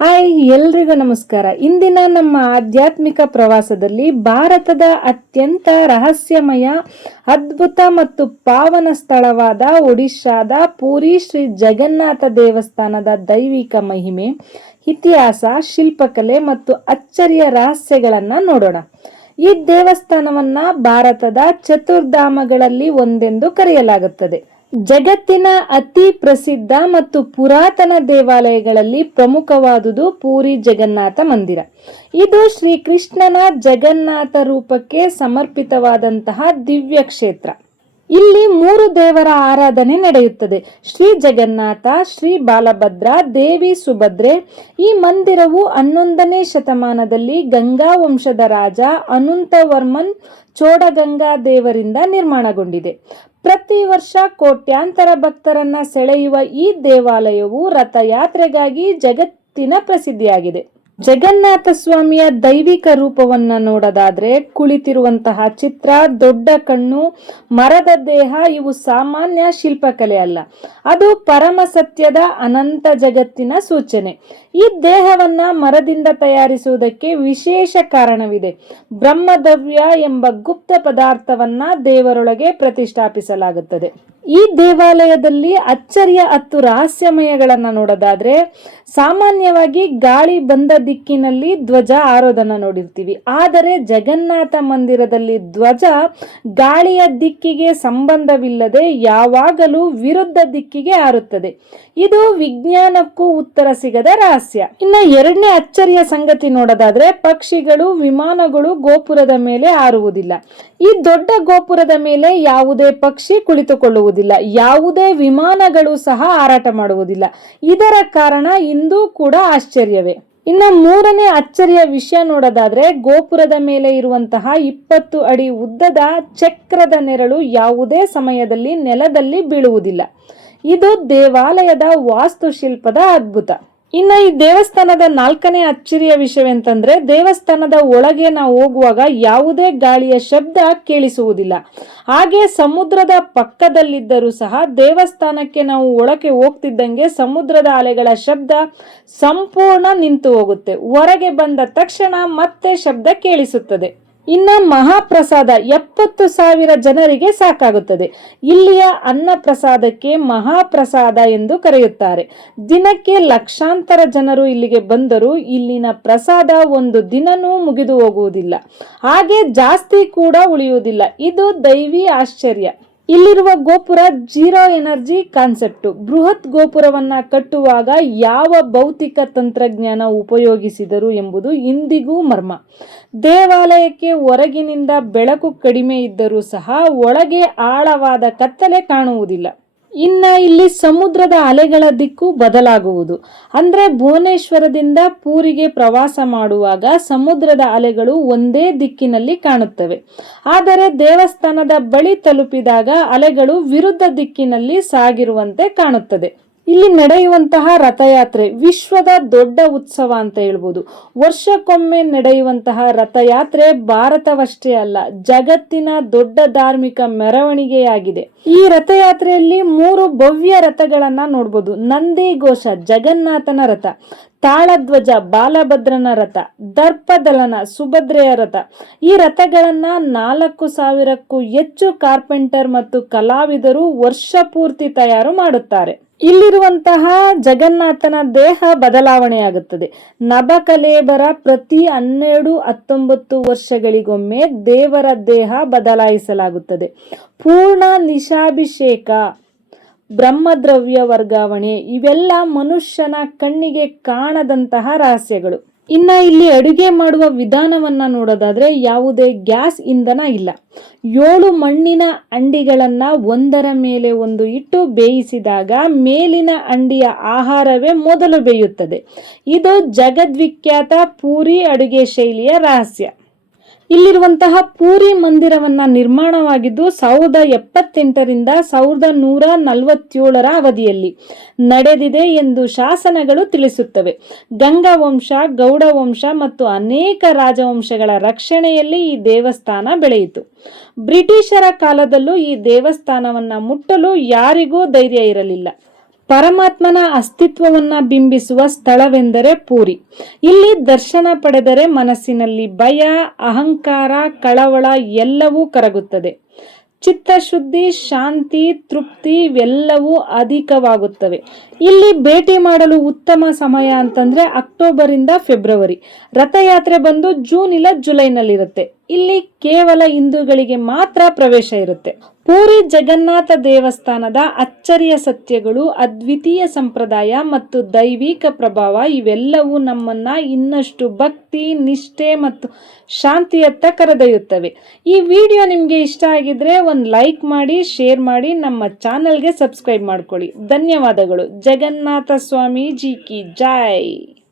Hi, ಎಲ್ರಿಗೂ ನಮಸ್ಕಾರ. ಇಂದಿನ ನಮ್ಮ ಆಧ್ಯಾತ್ಮಿಕ ಪ್ರವಾಸದಲ್ಲಿ ಭಾರತದ ಅತ್ಯಂತ ರಹಸ್ಯಮಯ, ಅದ್ಭುತ ಮತ್ತು ಪಾವನ ಸ್ಥಳವಾದ ಒಡಿಶಾದ ಪೂರಿ ಶ್ರೀ ಜಗನ್ನಾಥ ದೇವಸ್ಥಾನದ ದೈವಿಕ ಮಹಿಮೆ, ಇತಿಹಾಸ, ಶಿಲ್ಪಕಲೆ ಮತ್ತು ಅಚ್ಚರಿಯ ರಹಸ್ಯಗಳನ್ನು ನೋಡೋಣ. ಈ ದೇವಸ್ಥಾನವನ್ನ ಭಾರತದ ಚತುರ್ಧಾಮಗಳಲ್ಲಿ ಒಂದೆಂದು ಕರೆಯಲಾಗುತ್ತದೆ. ಜಗತ್ತಿನ ಅತಿ ಪ್ರಸಿದ್ಧ ಮತ್ತು ಪುರಾತನ ದೇವಾಲಯಗಳಲ್ಲಿ ಪ್ರಮುಖವಾದುದು ಪೂರಿ ಜಗನ್ನಾಥ ಮಂದಿರ. ಇದು ಶ್ರೀಕೃಷ್ಣನ ಜಗನ್ನಾಥ ರೂಪಕ್ಕೆ ಸಮರ್ಪಿತವಾದಂತಹ ದಿವ್ಯ ಕ್ಷೇತ್ರ. ಇಲ್ಲಿ ಮೂರು ದೇವರ ಆರಾಧನೆ ನಡೆಯುತ್ತದೆ. ಶ್ರೀ ಜಗನ್ನಾಥ, ಶ್ರೀ ಬಾಲಭದ್ರ, ದೇವಿ ಸುಭದ್ರೆ. ಈ ಮಂದಿರವು ಹನ್ನೊಂದನೇ ಶತಮಾನದಲ್ಲಿ ಗಂಗಾ ವಂಶದ ರಾಜ ಅನಂತವರ್ಮನ್ ಚೋಡಗಂಗಾ ದೇವರಿಂದ ನಿರ್ಮಾಣಗೊಂಡಿದೆ. ಪ್ರತಿ ವರ್ಷ ಕೋಟ್ಯಾಂತರ ಭಕ್ತರನ್ನ ಸೆಳೆಯುವ ಈ ದೇವಾಲಯವು ರಥಯಾತ್ರೆಗಾಗಿ ಜಗತ್ತಿನ ಪ್ರಸಿದ್ಧಿಯಾಗಿದೆ. ಜಗನ್ನಾಥ ಸ್ವಾಮಿಯ ದೈವಿಕ ರೂಪವನ್ನ ನೋಡೋದಾದ್ರೆ ಕುಳಿತಿರುವಂತಹ ಚಿತ್ರ, ದೊಡ್ಡ ಕಣ್ಣು, ಮರದ ದೇಹ ಇವು ಸಾಮಾನ್ಯ ಶಿಲ್ಪಕಲೆ ಅಲ್ಲ. ಅದು ಪರಮ ಸತ್ಯದ ಅನಂತ ಜಗತ್ತಿನ ಸೂಚನೆ. ಈ ದೇಹವನ್ನ ಮರದಿಂದ ತಯಾರಿಸುವುದಕ್ಕೆ ವಿಶೇಷ ಕಾರಣವಿದೆ. ಬ್ರಹ್ಮದವ್ಯ ಎಂಬ ಗುಪ್ತ ಪದಾರ್ಥವನ್ನ ದೇವರೊಳಗೆ ಪ್ರತಿಷ್ಠಾಪಿಸಲಾಗುತ್ತದೆ. ಈ ದೇವಾಲಯದಲ್ಲಿ ಅಚ್ಚರಿಯ ಹತ್ತು ರಹಸ್ಯಮಯಗಳನ್ನು ನೋಡೋದಾದ್ರೆ, ಸಾಮಾನ್ಯವಾಗಿ ಗಾಳಿ ಬಂದ ದಿಕ್ಕಿನಲ್ಲಿ ಧ್ವಜ ಆರೋದನ್ನ ನೋಡಿರ್ತೀವಿ. ಆದರೆ ಜಗನ್ನಾಥ ಮಂದಿರದಲ್ಲಿ ಧ್ವಜ ಗಾಳಿಯ ದಿಕ್ಕಿಗೆ ಸಂಬಂಧವಿಲ್ಲದೆ ಯಾವಾಗಲೂ ವಿರುದ್ಧ ದಿಕ್ಕಿಗೆ ಹಾರುತ್ತದೆ ಇದು ವಿಜ್ಞಾನಕ್ಕೂ ಉತ್ತರ ಸಿಗದ ರಹಸ್ಯ. ಇನ್ನ ಎರಡನೇ ಅಚ್ಚರಿಯ ಸಂಗತಿ ನೋಡೋದಾದ್ರೆ, ಪಕ್ಷಿಗಳು, ವಿಮಾನಗಳು ಗೋಪುರದ ಮೇಲೆ ಹಾರುವುದಿಲ್ಲ ಈ ದೊಡ್ಡ ಗೋಪುರದ ಮೇಲೆ ಯಾವುದೇ ಪಕ್ಷಿ ಕುಳಿತುಕೊಳ್ಳುವುದಿಲ್ಲ ಯಾವುದೇ ವಿಮಾನಗಳು ಸಹ ಹಾರಾಟ ಮಾಡುವುದಿಲ್ಲ. ಇದರ ಕಾರಣ ಇಂದು ಕೂಡ ಆಶ್ಚರ್ಯವೇ. ಇನ್ನು ಮೂರನೇ ಅಚ್ಚರಿಯ ವಿಷಯ ನೋಡೋದಾದ್ರೆ, ಗೋಪುರದ ಮೇಲೆ ಇರುವಂತಹ ಇಪ್ಪತ್ತು ಅಡಿ ಉದ್ದದ ಚಕ್ರದ ನೆರಳು ಯಾವುದೇ ಸಮಯದಲ್ಲಿ ನೆಲದಲ್ಲಿ ಬೀಳುವುದಿಲ್ಲ. ಇದು ದೇವಾಲಯದ ವಾಸ್ತುಶಿಲ್ಪದ ಅದ್ಭುತ. ಇನ್ನ ಈ ದೇವಸ್ಥಾನದ ನಾಲ್ಕನೇ ಅಚ್ಚರಿಯ ವಿಷಯವೆಂತಂದ್ರೆ, ದೇವಸ್ಥಾನದ ಒಳಗೆ ನಾವು ಹೋಗುವಾಗ ಯಾವುದೇ ಗಾಳಿಯ ಶಬ್ದ ಕೇಳಿಸುವುದಿಲ್ಲ. ಹಾಗೆ ಸಮುದ್ರದ ಪಕ್ಕದಲ್ಲಿದ್ದರೂ ಸಹ ದೇವಸ್ಥಾನಕ್ಕೆ ನಾವು ಒಳಕ್ಕೆ ಹೋಗ್ತಿದ್ದಂಗೆ ಸಮುದ್ರದ ಅಲೆಗಳ ಶಬ್ದ ಸಂಪೂರ್ಣ ನಿಂತು ಹೋಗುತ್ತೆ. ಹೊರಗೆ ಬಂದ ತಕ್ಷಣ ಮತ್ತೆ ಶಬ್ದ ಕೇಳಿಸುತ್ತದೆ. ಇನ್ನ ಮಹಾಪ್ರಸಾದ ಎಪ್ಪತ್ತು ಸಾವಿರ ಜನರಿಗೆ ಸಾಕಾಗುತ್ತದೆ. ಇಲ್ಲಿಯ ಅನ್ನ ಪ್ರಸಾದಕ್ಕೆ ಮಹಾಪ್ರಸಾದ ಎಂದು ಕರೆಯುತ್ತಾರೆ. ದಿನಕ್ಕೆ ಲಕ್ಷಾಂತರ ಜನರು ಇಲ್ಲಿಗೆ ಬಂದರೂ ಇಲ್ಲಿನ ಪ್ರಸಾದ ಒಂದು ದಿನನೂ ಮುಗಿದು ಹೋಗುವುದಿಲ್ಲ. ಹಾಗೆ ಜಾಸ್ತಿ ಕೂಡ ಉಳಿಯುವುದಿಲ್ಲ. ಇದು ದೈವಿ ಆಶ್ಚರ್ಯ. ಇಲ್ಲಿರುವ ಗೋಪುರ ಜೀರೋ ಎನರ್ಜಿ ಕಾನ್ಸೆಪ್ಟು. ಬೃಹತ್ ಗೋಪುರವನ್ನ ಕಟ್ಟುವಾಗ ಯಾವ ಭೌತಿಕ ತಂತ್ರಜ್ಞಾನ ಉಪಯೋಗಿಸಿದರು ಎಂಬುದು ಇಂದಿಗೂ ಮರ್ಮ. ದೇವಾಲಯಕ್ಕೆ ಹೊರಗಿನಿಂದ ಬೆಳಕು ಕಡಿಮೆ ಇದ್ದರೂ ಸಹ ಒಳಗೆ ಆಳವಾದ ಕತ್ತಲೆ ಕಾಣುವುದಿಲ್ಲ. ಇನ್ನ ಇಲ್ಲಿ ಸಮುದ್ರದ ಅಲೆಗಳ ದಿಕ್ಕು ಬದಲಾಗುವುದು. ಅಂದ್ರೆ ಭುವನೇಶ್ವರದಿಂದ ಪೂರಿಗೆ ಪ್ರವಾಸ ಮಾಡುವಾಗ ಸಮುದ್ರದ ಅಲೆಗಳು ಒಂದೇ ದಿಕ್ಕಿನಲ್ಲಿ ಕಾಣುತ್ತವೆ. ಆದರೆ ದೇವಸ್ಥಾನದ ಬಳಿ ತಲುಪಿದಾಗ ಅಲೆಗಳು ವಿರುದ್ಧ ದಿಕ್ಕಿನಲ್ಲಿ ಸಾಗಿರುವಂತೆ ಕಾಣುತ್ತದೆ. ಇಲ್ಲಿ ನಡೆಯುವಂತಹ ರಥಯಾತ್ರೆ ವಿಶ್ವದ ದೊಡ್ಡ ಉತ್ಸವ ಅಂತ ಹೇಳ್ಬೋದು. ವರ್ಷಕ್ಕೊಮ್ಮೆ ನಡೆಯುವಂತಹ ರಥಯಾತ್ರೆ ಭಾರತವಷ್ಟೇ ಅಲ್ಲ, ಜಗತ್ತಿನ ದೊಡ್ಡ ಧಾರ್ಮಿಕ ಮೆರವಣಿಗೆಯಾಗಿದೆ. ಈ ರಥಯಾತ್ರೆಯಲ್ಲಿ ಮೂರು ಭವ್ಯ ರಥಗಳನ್ನ ನೋಡ್ಬೋದು. ನಂದಿ ಘೋಷ ಜಗನ್ನಾಥನ ರಥ, ತಾಳಧ್ವಜ, ಬಾಲಭದ್ರನ ರಥ, ದರ್ಪದಲನ, ಸುಭದ್ರೆಯ ರಥ. ಈ ರಥಗಳನ್ನ ನಾಲ್ಕು ಸಾವಿರಕ್ಕೂ ಹೆಚ್ಚು ಕಾರ್ಪೆಂಟರ್ ಮತ್ತು ಕಲಾವಿದರು ವರ್ಷ ಪೂರ್ತಿ ತಯಾರು ಮಾಡುತ್ತಾರೆ. ಇಲ್ಲಿರುವಂತಹ ಜಗನ್ನಾಥನ ದೇಹ ಬದಲಾವಣೆಯಾಗುತ್ತದೆ. ನಬಕಲೇಬರ ಪ್ರತಿ ಹನ್ನೆರಡು ಹತ್ತೊಂಬತ್ತು ವರ್ಷಗಳಿಗೊಮ್ಮೆ ದೇವರ ದೇಹ ಬದಲಾಯಿಸಲಾಗುತ್ತದೆ. ಪೂರ್ಣ ನಿಶಾಭಿಷೇಕ ಬ್ರಹ್ಮದ್ರವ್ಯ ವರ್ಗಾವಣೆ ಇವೆಲ್ಲ ಮನುಷ್ಯನ ಕಣ್ಣಿಗೆ ಕಾಣದಂತಹ ರಹಸ್ಯಗಳು. ಇನ್ನ ಇಲ್ಲಿ ಅಡುಗೆ ಮಾಡುವ ವಿಧಾನವನ್ನ ನೋಡೋದಾದ್ರೆ ಯಾವುದೇ ಗ್ಯಾಸ್ ಇಂಧನ ಇಲ್ಲ. ಏಳು ಮಣ್ಣಿನ ಅಂಡಿಗಳನ್ನ ಒಂದರ ಮೇಲೆ ಒಂದು ಇಟ್ಟು ಬೇಯಿಸಿದಾಗ ಮೇಲಿನ ಅಂಡಿಯ ಆಹಾರವೇ ಮೊದಲು ಬೇಯುತ್ತದೆ. ಇದು ಜಗದ್ವಿಖ್ಯಾತ ಪೂರಿ ಅಡುಗೆ ಶೈಲಿಯ ರಹಸ್ಯ. ಇಲ್ಲಿರುವಂತಹ ಪೂರಿ ಮಂದಿರವನ್ನ ನಿರ್ಮಾಣವಾಗಿದ್ದು ಸಾವಿರದ ಎಪ್ಪತ್ತೆಂಟರಿಂದ ಸಾವಿರದ ನೂರ ನಲವತ್ತೇಳರ ಅವಧಿಯಲ್ಲಿ ನಡೆದಿದೆ ಎಂದು ಶಾಸನಗಳು ತಿಳಿಸುತ್ತವೆ. ಗಂಗಾ ವಂಶ, ಗೌಡ ವಂಶ ಮತ್ತು ಅನೇಕ ರಾಜವಂಶಗಳ ರಕ್ಷಣೆಯಲ್ಲಿ ಈ ದೇವಸ್ಥಾನ ಬೆಳೆಯಿತು. ಬ್ರಿಟಿಷರ ಕಾಲದಲ್ಲೂ ಈ ದೇವಸ್ಥಾನವನ್ನ ಮುಟ್ಟಲು ಯಾರಿಗೂ ಧೈರ್ಯ ಇರಲಿಲ್ಲ. ಪರಮಾತ್ಮನ ಅಸ್ತಿತ್ವವನ್ನ ಬಿಂಬಿಸುವ ಸ್ಥಳವೆಂದರೆ ಪೂರಿ. ಇಲ್ಲಿ ದರ್ಶನ ಪಡೆದರೆ ಮನಸ್ಸಿನಲ್ಲಿ ಭಯ, ಅಹಂಕಾರ, ಕಳವಳ ಎಲ್ಲವೂ ಕರಗುತ್ತದೆ. ಚಿತ್ತಶುದ್ಧಿ, ಶಾಂತಿ, ತೃಪ್ತಿ ಇವೆಲ್ಲವೂ ಅಧಿಕವಾಗುತ್ತವೆ. ಇಲ್ಲಿ ಭೇಟಿ ಮಾಡಲು ಉತ್ತಮ ಸಮಯ ಅಂತಂದ್ರೆ ಅಕ್ಟೋಬರ್ ಇಂದ ಫೆಬ್ರವರಿ. ರಥಯಾತ್ರೆ ಬಂದು ಜೂನ್ ಇಲ್ಲ ಜುಲೈನಲ್ಲಿರುತ್ತೆ. ಇಲ್ಲಿ ಕೇವಲ ಹಿಂದೂಗಳಿಗೆ ಮಾತ್ರ ಪ್ರವೇಶ ಇರುತ್ತೆ. ಪೂರಿ ಜಗನ್ನಾಥ ದೇವಸ್ಥಾನದ ಅಚ್ಚರಿಯ ಸತ್ಯಗಳು, ಅದ್ವಿತೀಯ ಸಂಪ್ರದಾಯ ಮತ್ತು ದೈವಿಕ ಪ್ರಭಾವ ಇವೆಲ್ಲವೂ ನಮ್ಮನ್ನ ಇನ್ನಷ್ಟು ಭಕ್ತಿ, ನಿಷ್ಠೆ ಮತ್ತು ಶಾಂತಿಯತ್ತ ಕರೆದೊಯ್ಯುತ್ತವೆ. ಈ ವಿಡಿಯೋ ನಿಮಗೆ ಇಷ್ಟ ಆಗಿದ್ರೆ ಒಂದು ಲೈಕ್ ಮಾಡಿ, ಶೇರ್ ಮಾಡಿ, ನಮ್ಮ ಚಾನಲ್ಗೆ ಸಬ್ಸ್ಕ್ರೈಬ್ ಮಾಡ್ಕೊಳ್ಳಿ. ಧನ್ಯವಾದಗಳು. ಜಗನ್ನಾಥ ಸ್ವಾಮಿ ಜಿ ಕಿ ಜೈ.